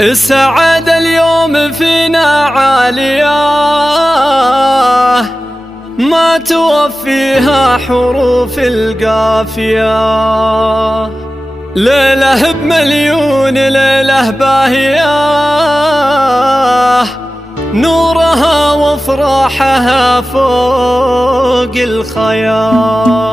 السعادة اليوم فينا عالية ما توفيها حروف القافية. ليلة بمليون ليلة باهية نورها وافراحها فوق الخيال.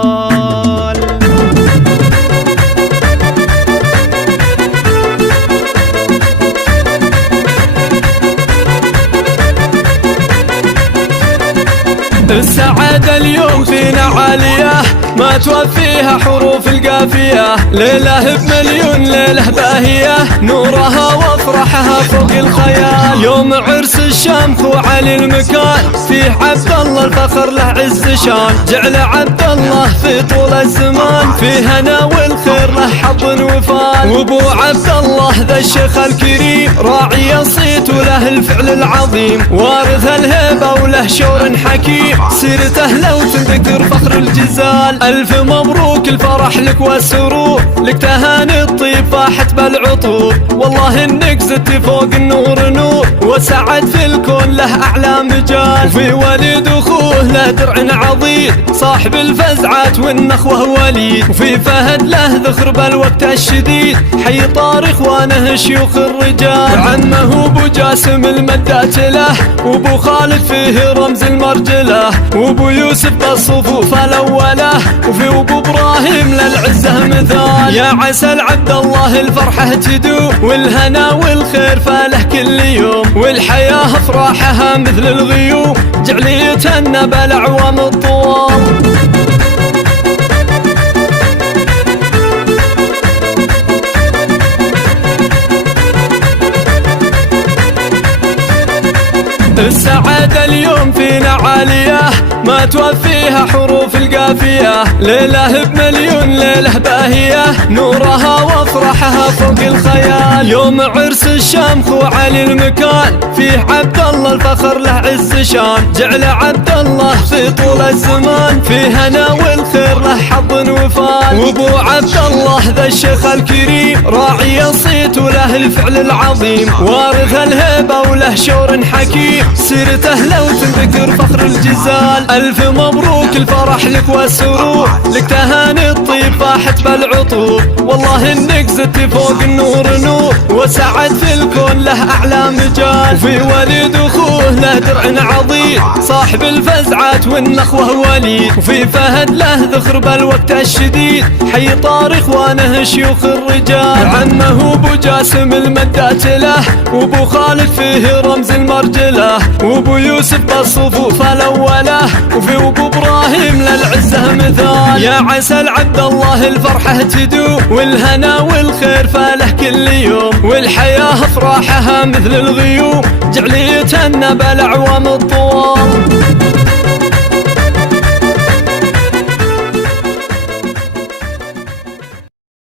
السعادة اليوم فينا عالية ما توفيها حروف القافية. ليلة بمليون ليلة باهية نورها وافراحها فوق الخيال. يوم عرس الشمخ وعلي المكان فيه عبد الله الفخر له عز شان. جعل عبد الله في طول الزمان فيه هنا والخير له حظ وفال. وابو عبد الله ذا الشيخ الكريم راعي الصيت وله الفعل العظيم. وارث الهيبة وله شور حكيم سيرته لو تذكر فخر الجزال. ألف مبروك الفرح لك والسرور لك تهاني الطيب فاحت بالعطور. والله انك زدت فوق النور نور وسعد في الكون له اعلى مجال. وفي وليد اخوه له درع عضيد صاحب الفزعات والنخوه وليد. وفي فهد له ذخر بالوقت الشديد حي طار اخوانه شيوخ الرجال. عمه ابو جاسم المدات له وابو خالد فيه رمز المرجله. وابو يوسف بالصفوف الاوله وفي ابو ابراهيم للعزه مثال. يا عسى عبد الله الفرحه تدوم والهنا والخير فاله كل يوم. والحياه افراحها مثل الغيوم جعل يتهنى بالاعوام الطوال. السعادة اليوم فينا عالية ما توفيها حروف القافية. ليلة بمليون ليلة باهية نورها وافراحها فوق الخيال. يوم عرس الشمخ وعلي المكان فيه عبد الله الفخر له عز شان. جعل عبد الله في طول الزمان فيه هنا والخير له حظ وفال. وابو عبد الله ذا الشيخ الكريم راعي الصيت وله الفعل العظيم. وارث الهيبة وله شور حكيم سيرته لو تذكر فخر الجزال. ألف مبروك الفرح لك والسرور لك تهاني الطيب فاحت بالعطور. والله انك زدت فوق النور نور وسعد في الكون له اعلى مجال. وفي وليد اخوه له درع عضيد صاحب الفزعات والنخوه وليد. وفي فهد له ذخر بالوقت الشديد حي طار اخوانه شيوخ الرجال. عمه ابو جاسم المدات له وابو خالد فيه رمز المرجله. وابو يوسف بالصفوف الاوله وفي ابو ابراهيم للعزه مثال. يا عسى عبد الله الفرحه تدوم والهنا والخير فاله كل يوم. والحياه افراحها مثل الغيوم جعل يتهنى بالاعوام الطوال.